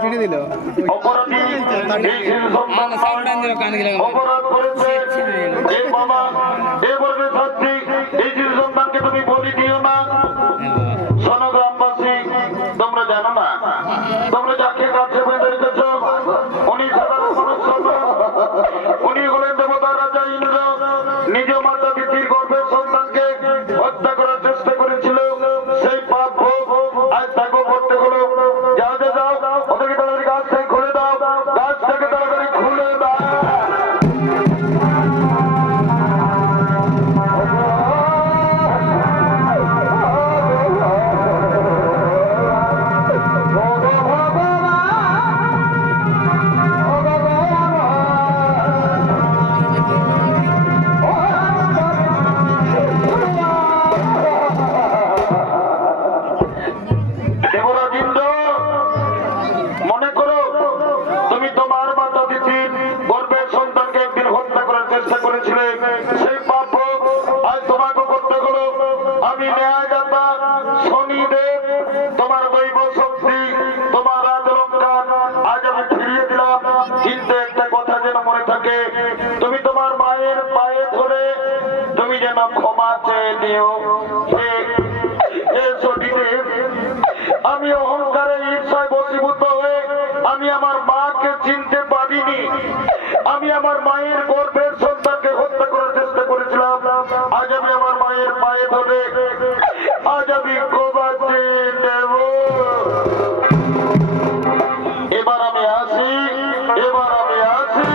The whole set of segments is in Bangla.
অপরাধী এই শিশু সন্তান অপরাধ করেছে এই বাবা এ বলবে শাস্তি এই শিশু সন্তানকে তুমি বলি দিও না। শোনো গ্রামবাসী, তোমরা জানো না, তোমরা যাকে কাছে বেঁধে রেখেছ উনি সাধারণ মানুষ নন। উনি হলেন দেবতার রাজা ইন্দ্র। নিজ মাতা তিথির গর্ভের সন্তানকে হত্যা করার চেষ্টা করেছিল। সেই পাপ আজ তাকে করতে হলো। যাও যাও ওদেরকে তাড়াতাড়ি গাছ থেকে খুলে দাও, গাছটাকে তাড়াতাড়ি খুলে দাও। কিন্তু একটা কথা যেন মনে থাকে, তুমি তোমার মায়ের পায়ে ধরে তুমি যেন ক্ষমা চেয়ে নিও। আমি অহংকারে ঈর্ষায় বশীভূত হয়ে আমি আমার মাকে চিনতে পারিনি। আমি আমার মায়ের গর্ভের সন্তানকে হত্যা করার চেষ্টা করেছিলাম। আজ আমি আমার মায়ের পায়ে ধরে আজ আমি ক্ষমা চেয়ে নেব। এবার আমি আসি, এবার আমি আসি।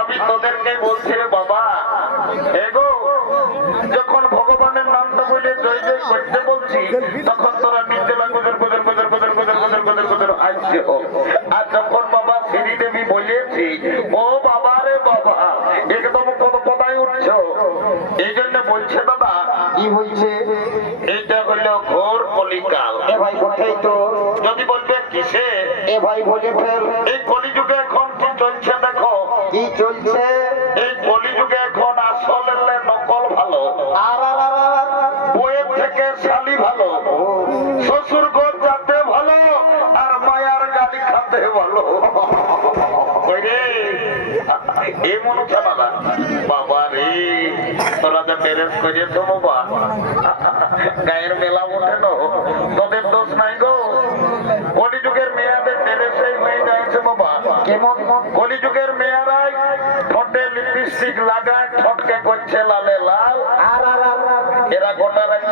আমি তোদেরকে বলছি রে বাবা, এগো যখন ভগবানের নামটা বলে জয় জয় করতে বলছি তখন তোরা নিচেলা গোদর গোদর গোদর গোদর গোদর গোদর গোদর গোদর আসছে। আর যখন বাবা শ্রীদেবী বলেছি ও বাবা রে বাবা একদম কত কথাই উঠছ। এই জন্য বলছে দাদা কি বলছে, এইটা হইল ঘোর কলিকাল। এ ভাই কোথায় তো যদি বলবে কিসে, এ ভাই বলে ফেল। এই কলিযুগে এখন কি চলছে দেখো, কি চলছে এই কলিযুগে এখন আসল নকল ভালো, আর বইয়ের থেকে শালি ভালো, শ্বশুর ঘর যাতে ভালো আর মায়ার গালি খাতে ভালো। এমন খেলা বাবা রে, তোরা যা ম্যারেজ করেছো বাবা গায়ের মেলা ওঠে না, তোদের দোষ নাই গো। কেমন কলিযুগের মেয়েরাই ঠোঁটে লিপস্টিক লাগায় ঠোঁটকে করছে লালে লাল, আর এরা গোটা রাত